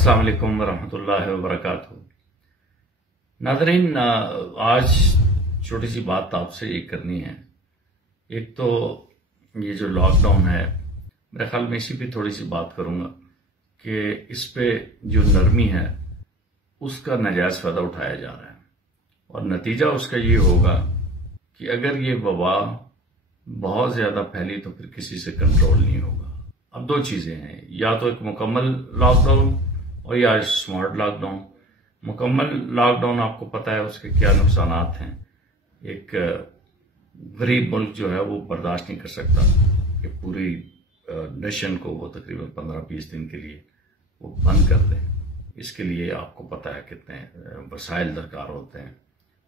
السلام علیکم ورحمۃ اللہ وبرکاتہ۔ ناظرین، آج چھوٹی سی بات آپ سے یہ کرنی ہے۔ ایک تو یہ جو لاک ڈاؤن ہے، میرے خیال میں اسی پہ تھوڑی سی بات کروں گا کہ اس پہ جو نرمی ہے اس کا ناجائز فائدہ اٹھایا جا رہا ہے، اور نتیجہ اس کا یہ ہوگا کہ اگر یہ وبا بہت زیادہ پھیلی تو پھر کسی سے کنٹرول نہیں ہوگا۔ اب دو چیزیں ہیں، یا تو ایک مکمل لاک ڈاؤن اور یا اسمارٹ لاک ڈاؤن۔ مکمل لاک ڈاؤن آپ کو پتہ ہے اس کے کیا نقصانات ہیں۔ ایک غریب ملک جو ہے وہ برداشت نہیں کر سکتا کہ پوری نیشن کو وہ تقریباً 15-20 دن کے لیے وہ بند کر دیں۔ اس کے لیے آپ کو پتہ ہے کتنے وسائل درکار ہوتے ہیں،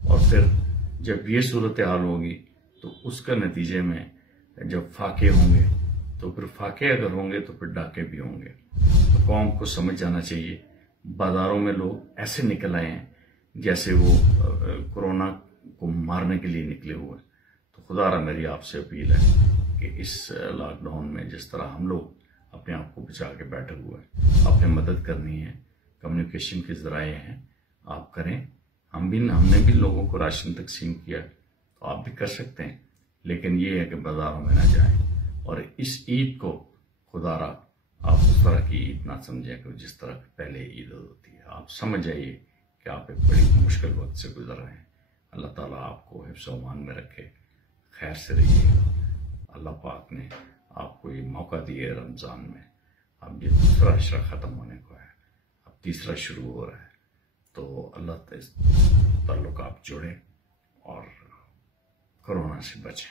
اور پھر جب یہ صورتحال ہوگی تو اس کا نتیجے میں جب فاقے ہوں گے تو پھر فاقے اگر ہوں گے تو پھر ڈاکے بھی ہوں گے۔ تو قوم کو سمجھ جانا چاہیے، بازاروں میں لوگ ایسے نکل آئے ہیں جیسے وہ کورونا کو مارنے کے لیے نکلے ہوئے ہیں۔ تو خدا را میری آپ سے اپیل ہے کہ اس لاک ڈاؤن میں جس طرح ہم لوگ اپنے آپ کو بچا کے بیٹھے ہوئے ہیں، اپنے مدد کرنی ہے، کمیونیکیشن کے ذرائع ہیں، آپ کریں۔ ہم نے بھی لوگوں کو راشن تقسیم کیا، تو آپ بھی کر سکتے ہیں، لیکن یہ ہے کہ بازاروں میں نہ جائیں۔ اور اس عید کو خدا را آپ اس طرح کی عید نہ سمجھیں کہ جس طرح پہلے عید ہوتی ہے۔ آپ سمجھ جائیے کہ آپ ایک بڑی مشکل وقت سے گزر رہے ہیں۔ اللہ تعالیٰ آپ کو حفظ و امان میں رکھے، خیر سے رہیے گا۔ اللہ پاک نے آپ کو یہ موقع دیا ہے رمضان میں، اب یہ دوسرا عشرہ ختم ہونے کو ہے، اب تیسرا شروع ہو رہا ہے، تو اللہ تعلق آپ جوڑیں اور کورونا سے بچیں۔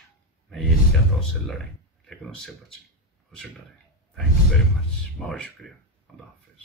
میں یہ نہیں کہتا اس سے لڑیں، لیکن اس سے بچیں، اس سے ڈریں۔ تھینک یو ویری مچ، بہت شکریہ۔ اللہ حافظ۔